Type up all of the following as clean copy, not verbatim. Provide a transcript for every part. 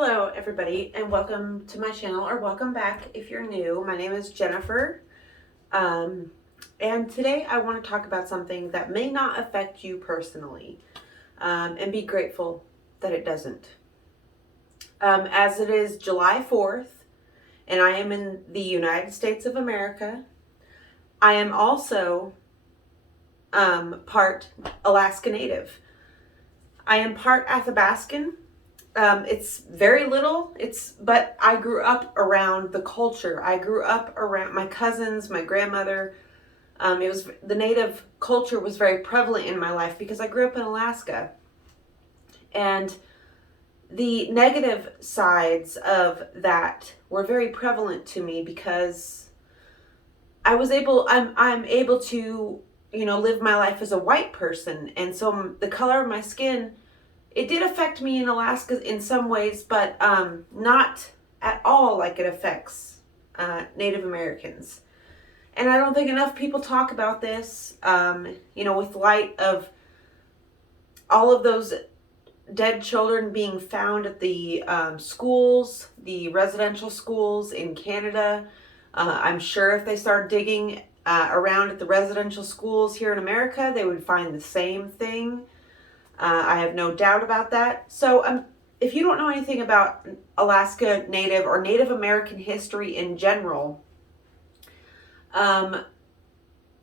Hello everybody and welcome to my channel, or welcome back if you're new. My name is Jennifer, and today I want to talk about something that may not affect you personally, and be grateful that it doesn't. As it is July 4th and I am in the United States of America, I am also part Alaska Native. I am part Athabascan. It's very little, but I grew up around the culture. I grew up around my cousins, my grandmother. The native culture was very prevalent in my life because I grew up in Alaska. And the negative sides of that were very prevalent to me because I'm able to, live my life as a white person. And so the color of my skin, it did affect me in Alaska in some ways, but not at all like it affects Native Americans. And I don't think enough people talk about this, with light of all of those dead children being found at the schools, the residential schools in Canada. I'm sure if they started digging around at the residential schools here in America, they would find the same thing. I have no doubt about that. So if you don't know anything about Alaska Native or Native American history in general,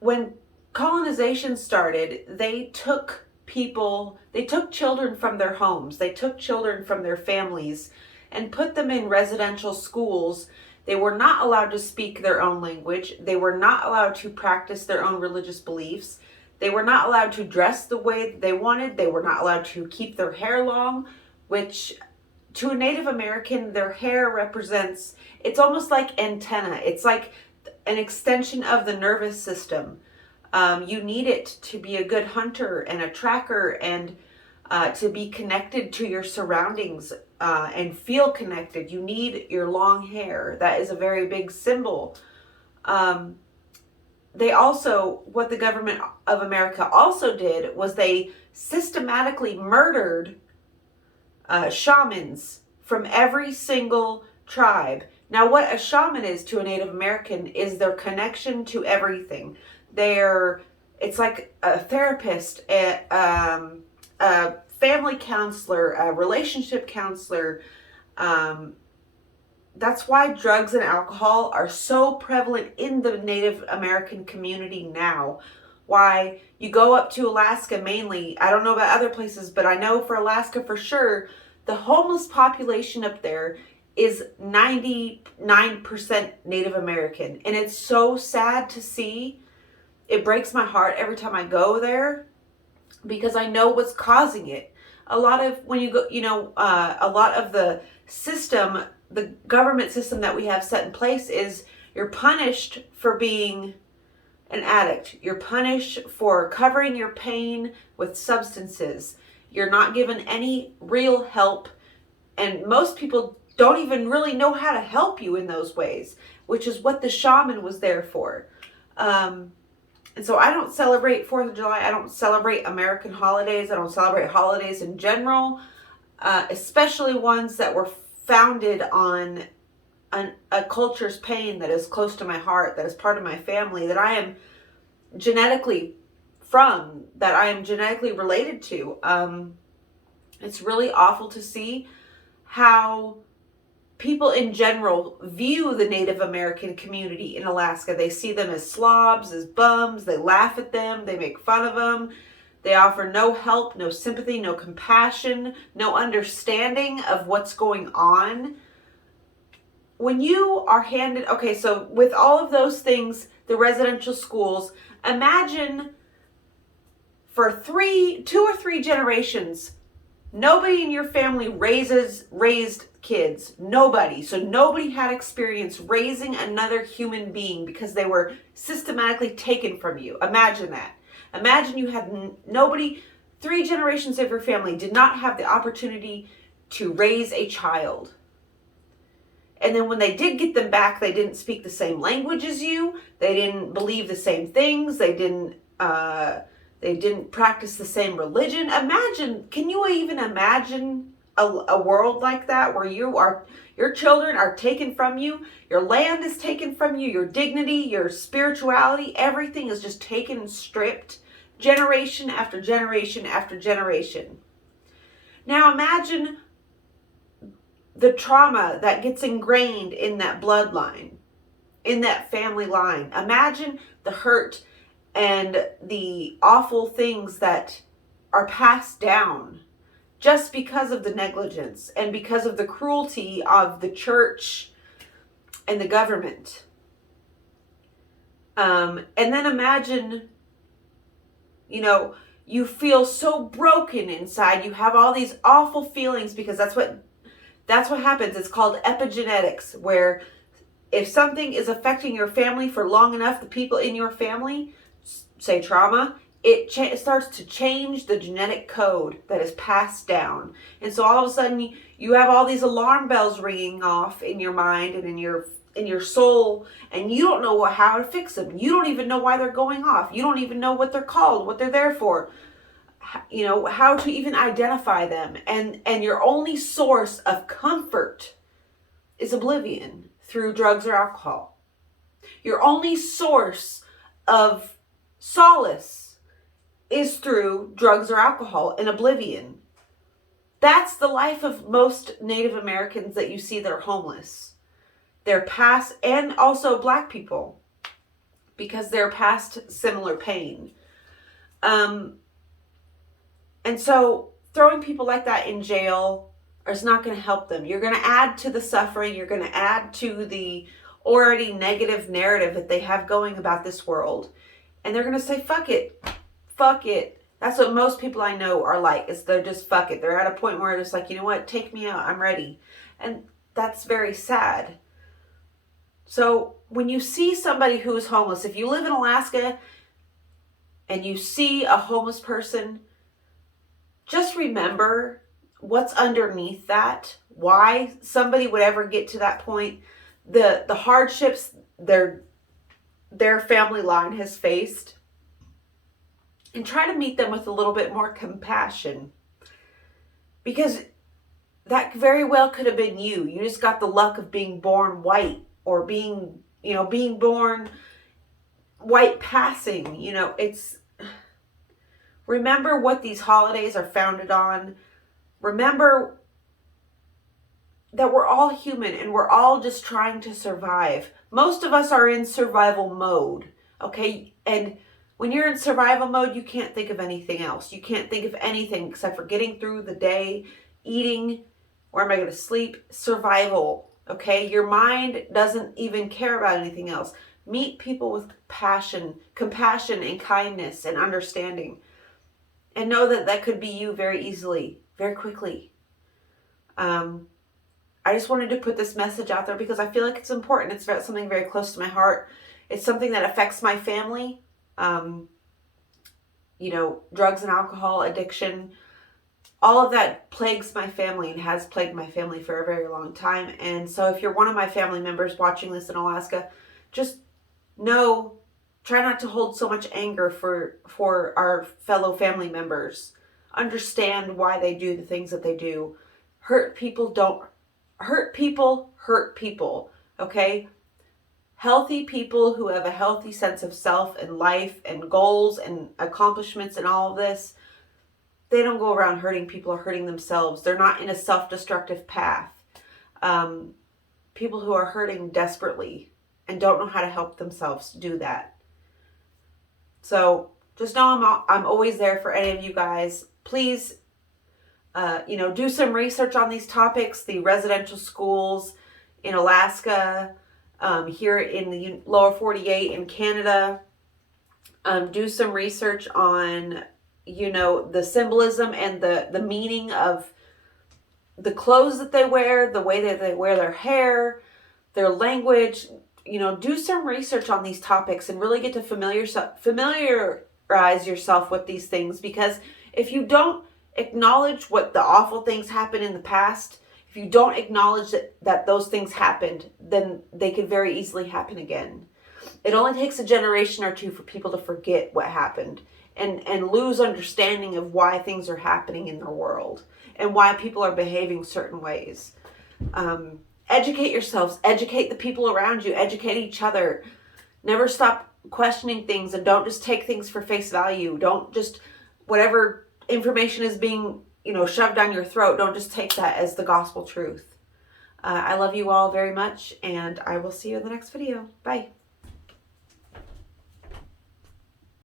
when colonization started, they took children from their homes, they took children from their families and put them in residential schools. They were not allowed to speak their own language. They were not allowed to practice their own religious beliefs. They were not allowed to dress the way they wanted. They were not allowed to keep their hair long, which to a Native American, their hair represents, it's almost like antenna. It's like an extension of the nervous system. You need it to be a good hunter and a tracker and to be connected to your surroundings and feel connected. You need your long hair. That is a very big symbol. What the government of America also did was they systematically murdered shamans from every single tribe. Now, what a shaman is to a Native American is their connection to everything. It's like a therapist, a family counselor, a relationship counselor. That's why drugs and alcohol are so prevalent in the Native American community now. Why you go up to Alaska mainly, I don't know about other places, but I know for Alaska for sure, the homeless population up there is 99% Native American. And it's so sad to see. It breaks my heart every time I go there because I know what's causing it. A lot of the system, the government system that we have set in place is you're punished for being an addict. You're punished for covering your pain with substances. You're not given any real help. And most people don't even really know how to help you in those ways, which is what the shaman was there for. And so I don't celebrate 4th of July. I don't celebrate American holidays. I don't celebrate holidays in general, especially ones that were founded on a culture's pain that is close to my heart, that is part of my family, that I am genetically from, that I am genetically related to. It's really awful to see how people in general view the Native American community in Alaska. They see them as slobs, as bums. They laugh at them. They make fun of them. They offer no help, no sympathy, no compassion, no understanding of what's going on. When you are handed, so with all of those things, the residential schools, imagine for 2 or 3 generations, nobody in your family raised kids. Nobody. So nobody had experience raising another human being because they were systematically taken from you. Imagine that. Imagine you had nobody, 3 generations of your family did not have the opportunity to raise a child. And then when they did get them back, they didn't speak the same language as you. They didn't believe the same things. They didn't practice the same religion. Can you even imagine a world like that where your children are taken from you, your land is taken from you, your dignity, your spirituality, everything is just taken and stripped generation after generation after generation. Now imagine the trauma that gets ingrained in that bloodline, in that family line. Imagine the hurt and the awful things that are passed down just because of the negligence and because of the cruelty of the church and the government. And then imagine, you feel so broken inside. You have all these awful feelings because that's what happens. It's called epigenetics, where if something is affecting your family for long enough, the people in your family, say trauma, it starts to change the genetic code that is passed down. And so all of a sudden you have all these alarm bells ringing off in your mind and in your soul, and you don't know how to fix them. You don't even know why they're going off. You don't even know what they're called, what they're there for, how to even identify them. And your only source of comfort is oblivion through drugs or alcohol. Your only source of solace is through drugs or alcohol and oblivion. That's the life of most Native Americans that you see that are homeless. They're past, and also Black people, because they're past similar pain. And so throwing people like that in jail is not going to help them. You're going to add to the suffering. You're going to add to the already negative narrative that they have going about this world. And they're going to say, fuck it. Fuck it. That's what most people I know are like, is they're just fuck it. They're at a point where it's like, you know what? Take me out. I'm ready. And that's very sad. So when you see somebody who is homeless, if you live in Alaska and you see a homeless person, just remember what's underneath that, why somebody would ever get to that point, the hardships their family line has faced, and try to meet them with a little bit more compassion, because that very well could have been you. You just got the luck of being born white, or being born white passing. It's, remember what these holidays are founded on. Remember that we're all human and we're all just trying to survive. Most of us are in survival mode, okay? And when you're in survival mode, you can't think of anything else. You can't think of anything except for getting through the day, eating, where am I going to sleep? Survival, okay? Your mind doesn't even care about anything else. Meet people with compassion and kindness and understanding. And know that that could be you very easily, very quickly. I just wanted to put this message out there because I feel like it's important. It's something very close to my heart. It's something that affects my family. Drugs and alcohol addiction, all of that plagues my family and has plagued my family for a very long time. And so if you're one of my family members watching this in Alaska, just know, try not to hold so much anger for our fellow family members. Understand why they do the things that they do. Hurt people, hurt people, okay? Healthy people who have a healthy sense of self and life and goals and accomplishments and all of this, they don't go around hurting people or hurting themselves. They're not in a self-destructive path. People who are hurting desperately and don't know how to help themselves do that. So just know I'm always there for any of you guys. Please, do some research on these topics, the residential schools in Alaska, here in the lower 48 in Canada. Do some research on, the symbolism and the meaning of the clothes that they wear, the way that they wear their hair, their language. Do some research on these topics and really get to familiarize yourself with these things, because if you don't acknowledge what the awful things happened in the past, if you don't acknowledge that those things happened, then they could very easily happen again. It only takes a generation or two for people to forget what happened. and lose understanding of why things are happening in their world and why people are behaving certain ways. Educate yourselves, educate the people around you, educate each other. Never stop questioning things, and don't just take things for face value. Don't just, whatever information is being, shoved down your throat, don't just take that as the gospel truth. I love you all very much, and I will see you in the next video. Bye.